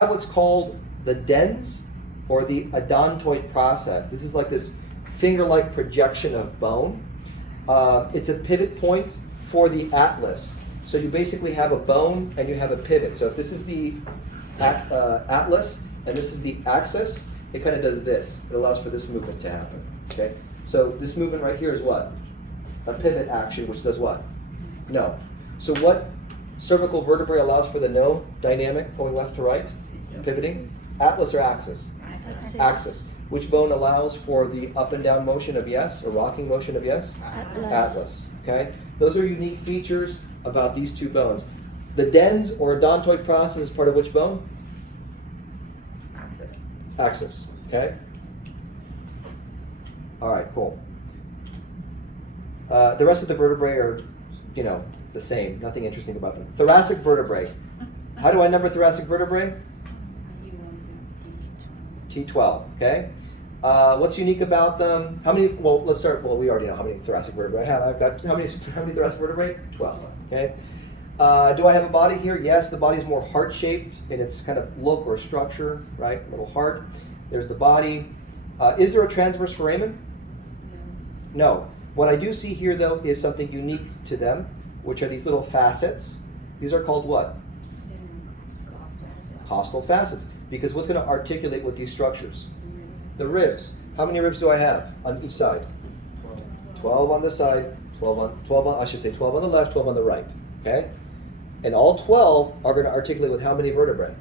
have what's called the dens or the odontoid process. This is like this finger-like projection of bone. It's a pivot point for the atlas. So you basically have a bone and you have a pivot. So if this is the atlas and this is the axis, it kind of does this. It allows for this movement to happen. Okay. So this movement right here is what? A pivot action, which does what? No. So what cervical vertebrae allows for the no dynamic going left to right? Pivoting? Atlas or axis? Axis. Which bone allows for the up and down motion of yes, or rocking motion of yes? Atlas. Okay? Those are unique features about these two bones. The dens or odontoid process is part of which bone? Axis. Axis. Okay? All right, cool. The rest of the vertebrae are, the same. Nothing interesting about them. Thoracic vertebrae. How do I number thoracic vertebrae? T12, okay? What's unique about them? How many, well, let's start, well, we already know how many thoracic vertebrae I have. I've got, how many thoracic vertebrae? 12, okay? Do I have a body here? Yes, the body is more heart-shaped in its kind of look or structure, right? A little heart. There's the body. Is there a transverse foramen? No. What I do see here, though, is something unique to them, which are these little facets. These are called what? Costal facets. Because what's going to articulate with these structures? The ribs. How many ribs do I have on each side? 12 on this side, 12 on, I should say 12 on the left, 12 on the right. Okay? And all 12 are going to articulate with how many vertebrae?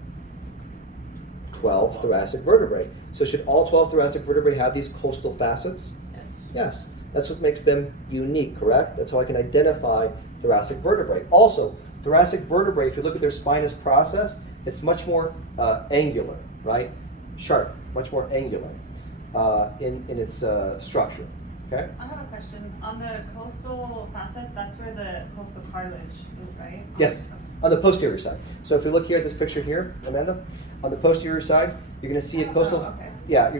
12 thoracic vertebrae. So should all 12 thoracic vertebrae have these costal facets? Yes. Yes. That's what makes them unique, correct? That's how I can identify thoracic vertebrae. Also, thoracic vertebrae, if you look at their spinous process, it's much more angular, right? Sharp, much more angular in its structure. Okay? I have a question. On the costal facets, that's where the costal cartilage is, right? Yes, on the posterior side. So if you look here at this picture here, Amanda, on the posterior side, you're going to see a costal. Oh, okay. Yeah, you're